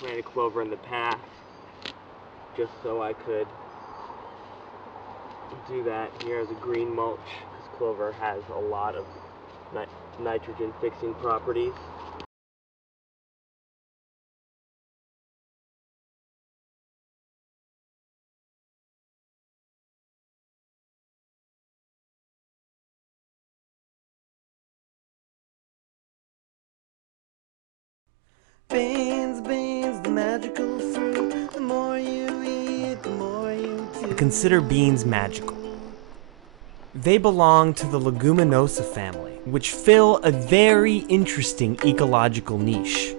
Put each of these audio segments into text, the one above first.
planted clover in the past just so I could do that here as a green mulch, because clover has a lot of nitrogen fixing properties. Beans, beans, the magical fruit. The more you eat, the more you do. Consider beans magical. They belong to the leguminosa family, which fill a very interesting ecological niche.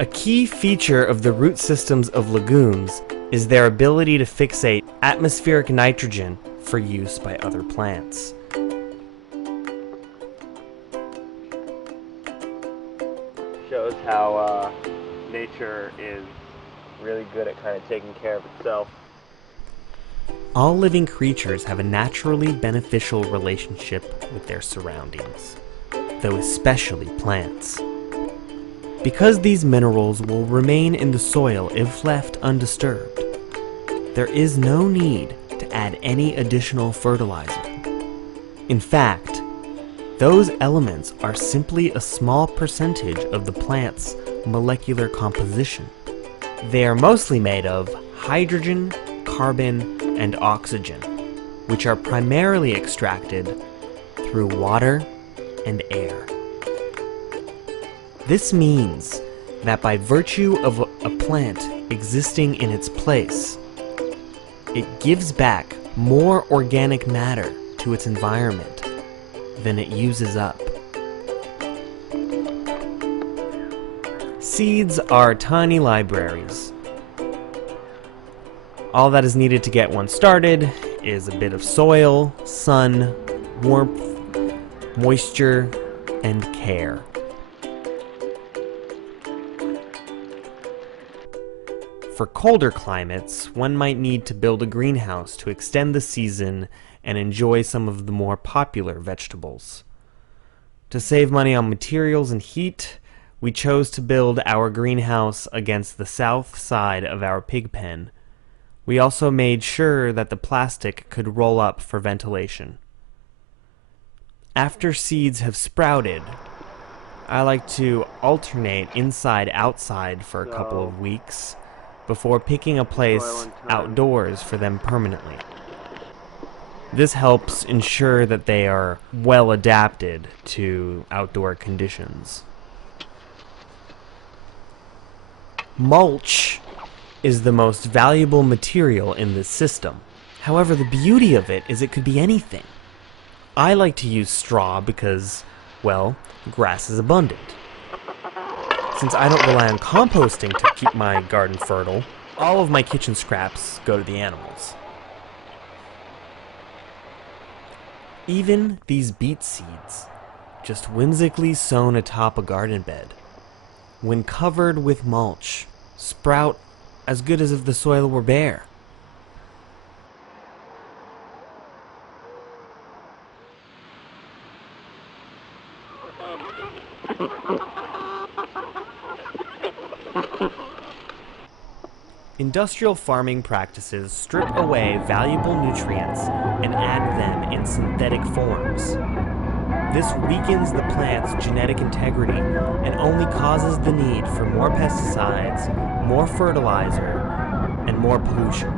A key feature of the root systems of legumes is their ability to fixate atmospheric nitrogen for use by other plants. Shows how nature is really good at kind of taking care of itself. All living creatures have a naturally beneficial relationship with their surroundings, though especially plants. Because these minerals will remain in the soil if left undisturbed, there is no need to add any additional fertilizer. In fact, those elements are simply a small percentage of the plant's molecular composition. They are mostly made of hydrogen, carbon, and oxygen, which are primarily extracted through water and air. This means that by virtue of a plant existing in its place, it gives back more organic matter to its environment than it uses up. Seeds are tiny libraries. All that is needed to get one started is a bit of soil, sun, warmth, moisture, and care. For colder climates, one might need to build a greenhouse to extend the season and enjoy some of the more popular vegetables. To save money on materials and heat, we chose to build our greenhouse against the south side of our pig pen. We also made sure that the plastic could roll up for ventilation. After seeds have sprouted, I like to alternate inside-outside for a couple of weeks before picking a place outdoors for them permanently. This helps ensure that they are well adapted to outdoor conditions. Mulch is the most valuable material in this system. However, the beauty of it is it could be anything. I like to use straw because, well, grass is abundant. Since I don't rely on composting to keep my garden fertile, all of my kitchen scraps go to the animals. Even these beet seeds, just whimsically sown atop a garden bed, when covered with mulch, sprout as good as if the soil were bare. Industrial farming practices strip away valuable nutrients and add them in synthetic forms. This weakens the plant's genetic integrity and only causes the need for more pesticides, more fertilizer, and more pollution.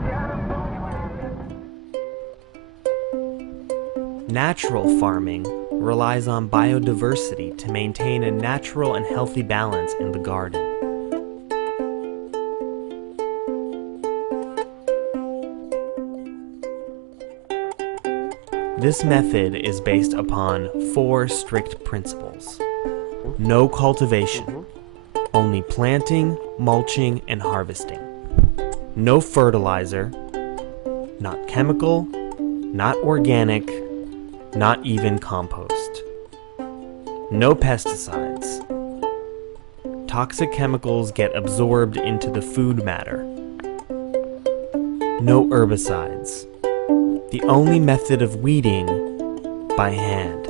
Natural farming relies on biodiversity to maintain a natural and healthy balance in the garden. This method is based upon 4 strict principles. No cultivation, only planting, mulching, and harvesting. No fertilizer, not chemical, not organic, not even compost. No pesticides. Toxic chemicals get absorbed into the food matter. No herbicides. The only method of weeding, by hand.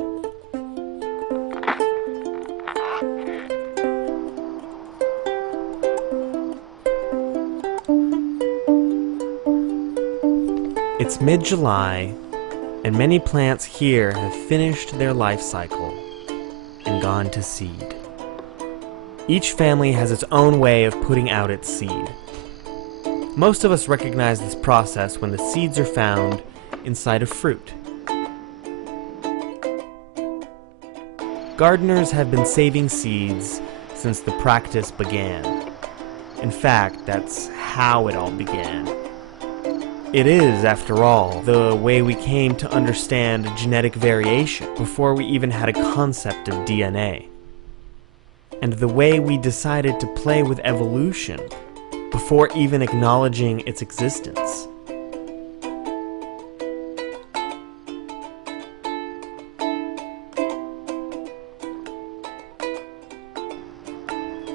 It's mid-July, and many plants here have finished their life cycle and gone to seed. Each family has its own way of putting out its seed. Most of us recognize this process when the seeds are found inside of fruit. Gardeners have been saving seeds since the practice began. In fact, that's how it all began. It is, after all, the way we came to understand genetic variation before we even had a concept of DNA. And the way we decided to play with evolution before even acknowledging its existence.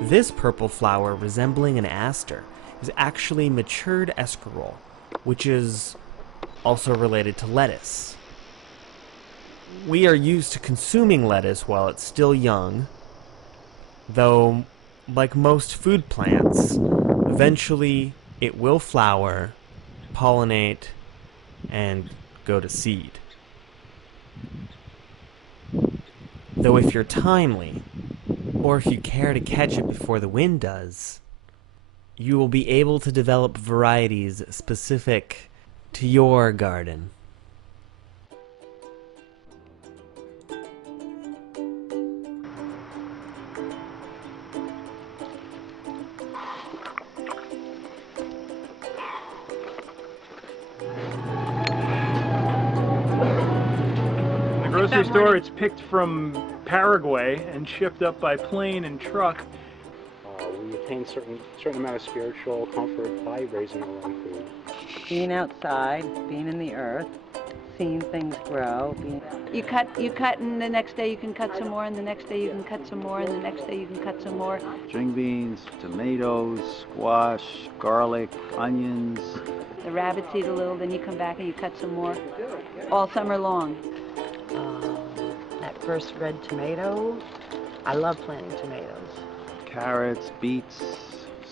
This purple flower, resembling an aster, is actually matured escarole, which is also related to lettuce. We are used to consuming lettuce while it's still young, though, like most food plants, eventually it will flower, pollinate, and go to seed. Though if you're timely, or if you care to catch it before the wind does, you will be able to develop varieties specific to your garden. In the grocery store, it's picked from Paraguay and shipped up by plane and truck. We attain certain amount of spiritual comfort by raising our own food. Being outside, being in the earth, seeing things grow. You cut, and the next day you can cut some more, and the next day you can cut some more, and the next day you can cut some more. String beans, tomatoes, squash, garlic, onions. The rabbits eat a little, then you come back and you cut some more, all summer long. That first red tomato, I love planting tomatoes. Carrots, beets,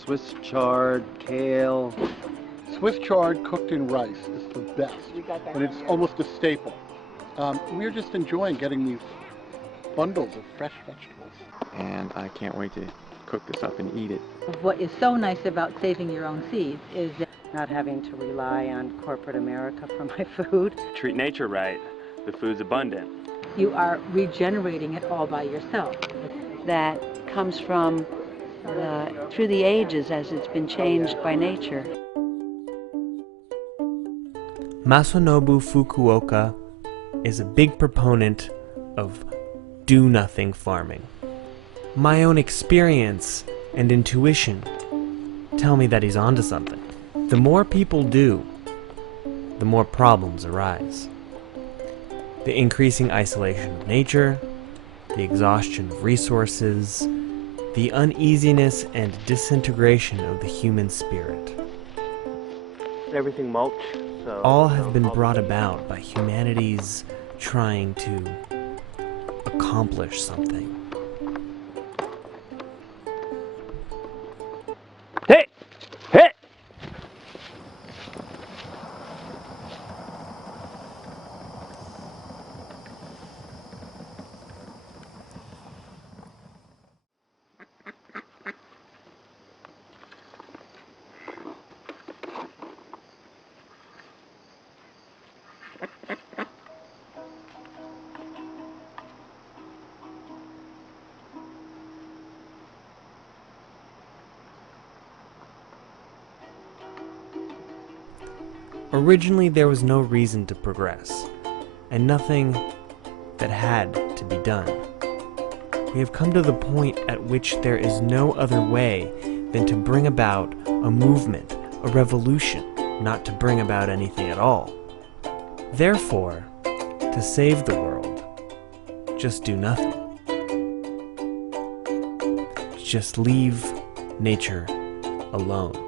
Swiss chard, kale. Swiss chard cooked in rice is the best, and it's almost a staple. We're just enjoying getting these bundles of fresh vegetables. And I can't wait to cook this up and eat it. What is so nice about saving your own seeds is that Not having to rely on corporate America for my food. Treat nature right. The food's abundant. you are regenerating it all by yourself. That comes from through the ages as it's been changed by nature. Masanobu Fukuoka is a big proponent of do-nothing farming. My own experience and intuition tell me that he's onto something. The more people do, the more problems arise. The increasing isolation of nature, the exhaustion of resources, the uneasiness and disintegration of the human spirit. Everything mulch. So, all have been brought about by humanity's trying to accomplish something. Hey! Hey! Originally, there was no reason to progress, and nothing that had to be done. We have come to the point at which there is no other way than to bring about a movement, a revolution, not to bring about anything at all. Therefore, to save the world, just do nothing. Just leave nature alone.